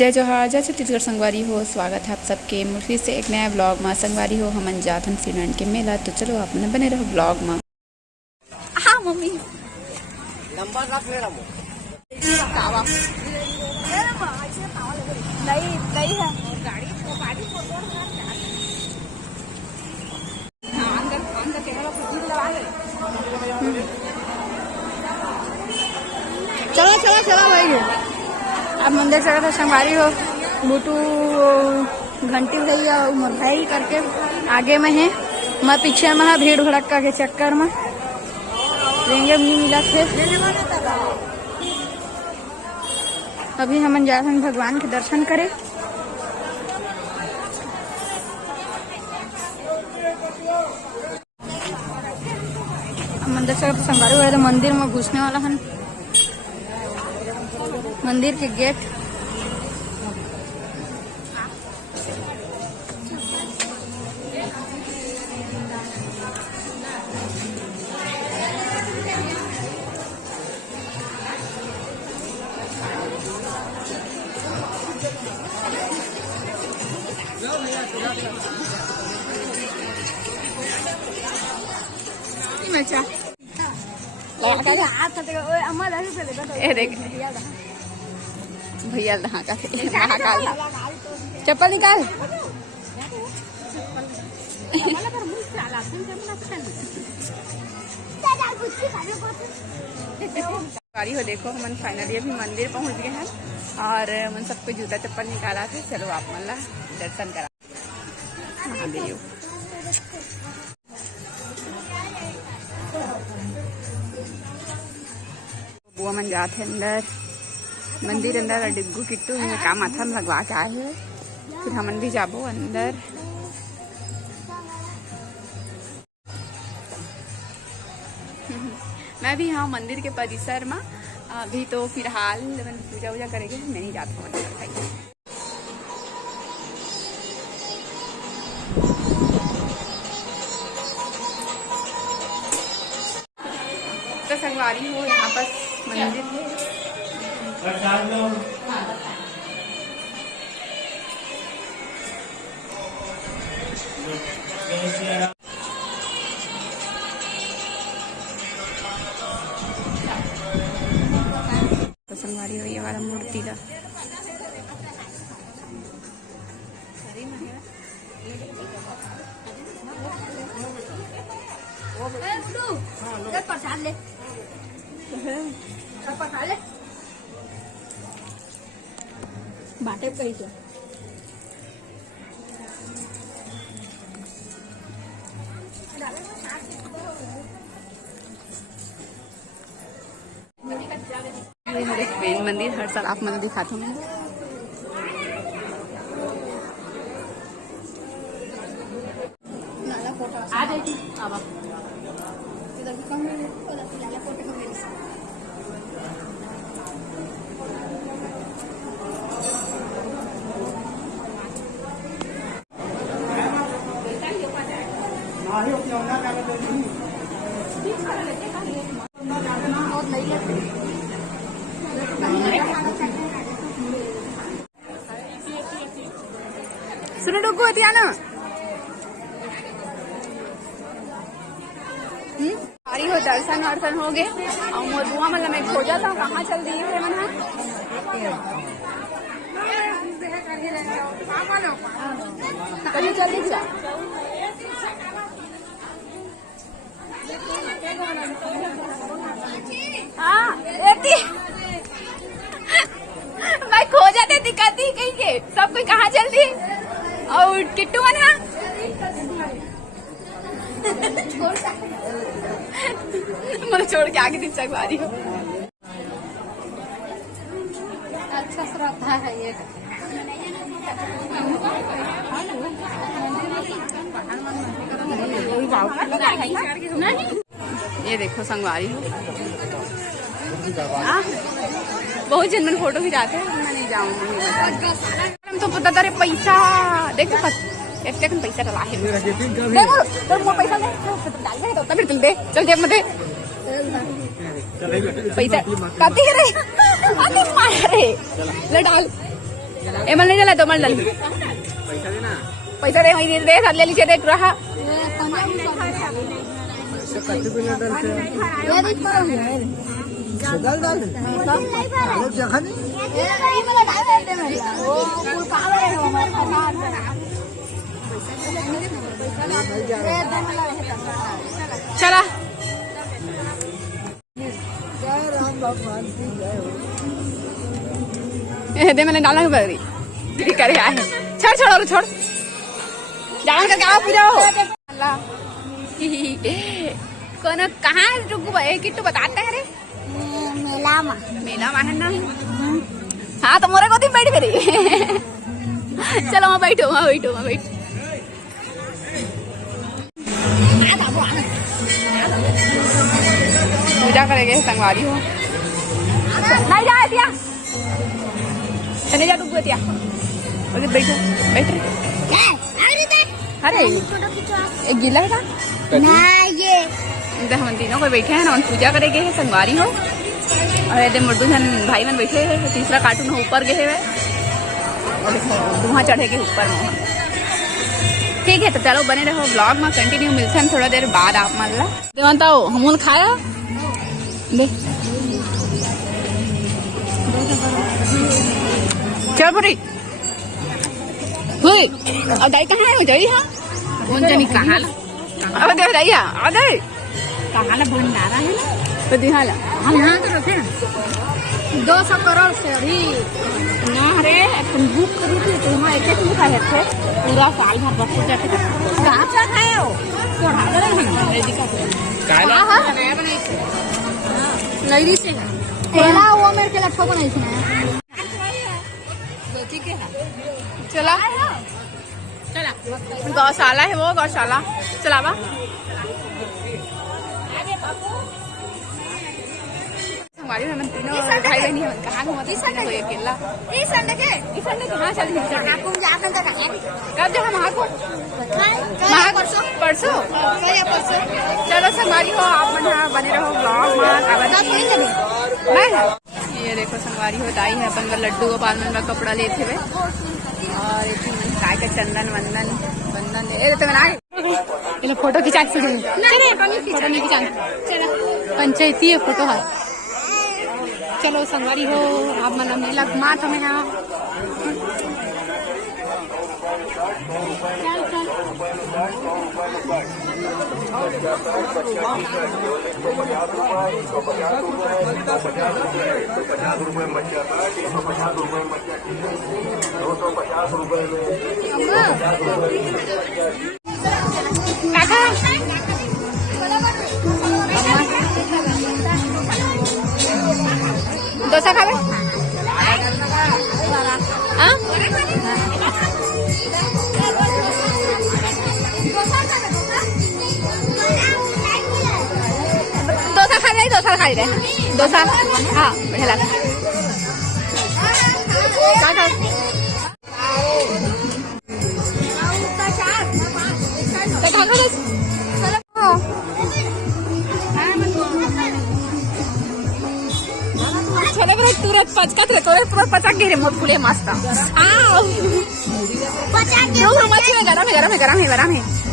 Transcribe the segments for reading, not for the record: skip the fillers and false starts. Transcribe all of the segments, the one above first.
जय जोहार जय छत्तीसगढ़ संगवारी हो। स्वागत है आप सबके मुरली से एक नया ब्लॉग में। संगवारी हो हमन जात हम श्रीनारायण के मेला, तो चलो आप मन बने रहो ब्लॉग में। हाँ मम्मी नंबर रख ले रहा तावा नहीं नहीं है गाड़ी चलो चलो चलो भाई। अब मंदिर चला था संगवारी हो। बूटू घंटी गई उमर भाई करके आगे में है, मैं पीछे में है। भीड़ भड़क्का के चक्कर में लेंगे नहीं मिला थे। अभी हम जा रहे हैं भगवान के दर्शन करें। मंदिर से संगवारी हुआ तो मंदिर में घुसने वाला है। मंदिर के गेट भैया महाकाल चप्पल निकाल। गाड़ी हो देखो हम फाइनली अभी मंदिर पहुंच गए हैं और मन सबको जूता चप्पल निकाला थे। चलो आप मन ला दर्शन करा। महादेव बुआ मन जाते अंदर मंदिर अंदर डिग्गू किट्टू का माथा में लगवा के आए हैं। फिर हमन भी जाबो अंदर। मैं भी हाँ मंदिर के परिसर में अभी तो फिलहाल पूजा वूजा करेंगे। मैं नहीं जाता हूँ मंदिर भाई। तो संगवारी हो यहाँ पर मंदिर है। तो संगवारी हो ये वाला मूर्ति का प्रसाद ले बाटे पैसे मंदिर हर साल आप मन दिखाता हूँ। आ जाएगी अब सुनो डुगू होती ना सारी हो दर्शन वर्शन हो गए और मोर बुआ मतलब मैं खोजा था कहाँ चल रही है मन कभी चल रही क्या। हाँ मैं खोजा थे दिक्कत ही कहीं के सब कोई कहाँ चल रही और किट्टू मन है मतलब छोड़ के आगे दिन चकवारी हो। अच्छा श्रद्धा है ये। ये देखो संगवारी हो। बहुत जन मन फोटो खिंचाते हैं। मैं नहीं जाऊंगी तो पता तेरे पैसा देख पैसा डला है। पैसा दे चल जेब में दे पैसा काती है रे मारे ले डाल ए मल नहीं जला तो मल डाल पैसा दे वही दे साथ ले लीजिए देख रहा चला दे मैंने डाला बगरी करे आए छोड़ छोड़ और छोड़ जान करके आओ पूजा हो कौन कहाँ किट्टू बताते हैं रे मेला में है ना हाँ तो मोरे को दिन बैठ करी चलो वहाँ बैठो पूजा करेंगे संगवारी हो नहीं जाए दिया चले जा डूब दिया बैठो बैठ अरे एक गिला था ना ये हम तीनों को बैठे हैं ना पूजा करेंगे है संगवारी हो और ये मुर्दू जन भाई मन बैठे हैं तीसरा कार्टून ऊपर गए हुए और वहाँ चढ़े के ऊपर में ठीक है तो चलो बने रहो ब्लॉग में कंटिन्यू मिलते हैं थोड़ा देर बाद आप मान ला देवंता हो हम खाया दे चल पूरी हुई और दाई कहाँ है जाई हाँ कौन जानी कहाँ ला अब दे दाई आ दे कहाँ ला भंडारा है ना तो दिहा ला हम यहाँ तो रखे 200 करोड़ से अभी ना रे तुम बुक करी थी तो वहाँ एक खाए थे पूरा साल भर बस जाके कहाँ से खाए हो पढ़ा दे रहे हैं लैरी से पहला वो मेरे के लटको बनाई थी चला चला गौशाला है वो गौशाला चलावा हमारी हम तीनों भाई बहनी हम कहाँ घूमते हैं अकेला इस संडे के कहाँ चल कब जहाँ परसों चलो संगवारी हो आप मन बने रहो ब्लॉग में ये देखो संगवारी हो दाई है अपन लड्डू गोपाल मन का कपड़ा लेते हुए और काय का चंदन वंदन फोटो खिंचा फोटो नहीं खिंचा पंचायती है फोटो है चलो संगवारी हो आप मतलब मेला घुमा हमें यहाँ डोसा खावे डोसा खाई रहे डोसा हाँ बढ़िया लगा छोले को तुरंत पचका तुरंत पचक गिरे मत फूले मस्त मच्छी में गरम है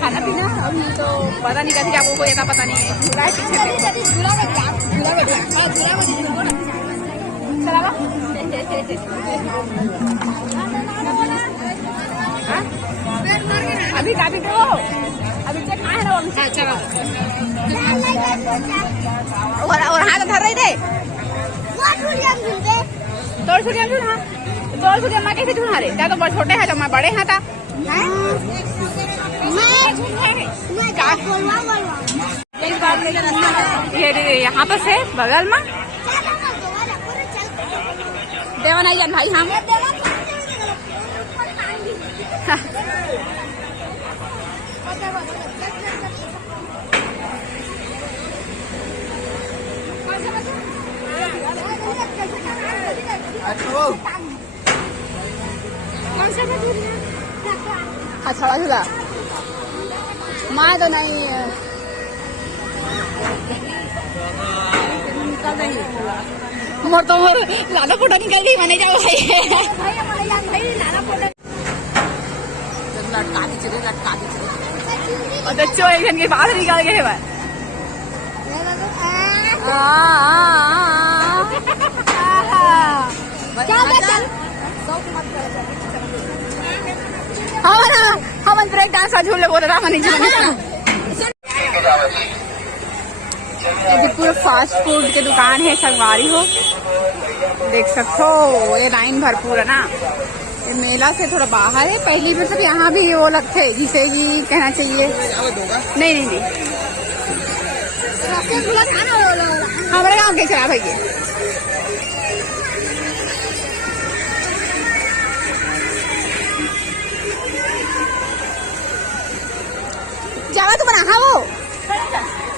खाना पीना अभी तो पता नहीं कैसे आपको कोई पता नहीं है झूला है पीछे अभी काफी दो अभी चेक है ना चलो और हाथ धर रही थे दौड़ छुड़िया मैं कैसे झूला रे क्या तो बहुत छोटे हैं तो मैं बड़े हैं था ये यहाँ पर से बगल में देवा नहीं जान भाई हम अच्छा झूला मैं तो नहीं मोर तो मोर लाला फोटो निकल गई मैंने जाओ भाई लटका दी चले और बच्चों एक जन के बाहर निकाल गए भाई हम ब्रेक डांस झूले बोल रहा मनी जी पूरा फास्ट फूड के दुकान है संगवारी हो देख सकते हो ये लाइन भरपूर है ना ये मेला से थोड़ा बाहर है पहली मतलब यहाँ भी वो लगते है जिसे जी कहना चाहिए नहीं नहीं नहीं हमारे गाँव के चला भैया जावा तू बना हाँ वो